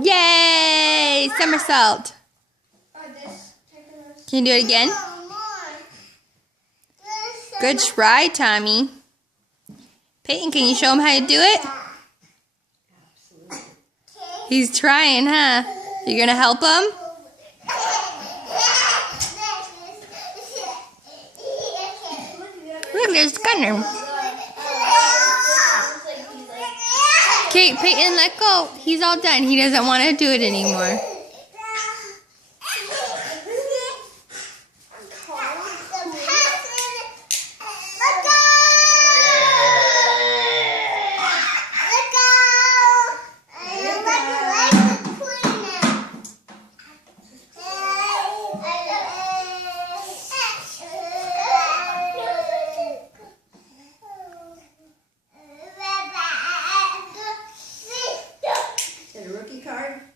Yay! Somersault. Can you do it again? Good try, Tommy. Peyton, can you show him how to do it? He's trying, huh? You gonna help him? Look, there's Gunner. Okay, Peyton, let go. He's all done. He doesn't want to do it anymore. Is it a rookie card?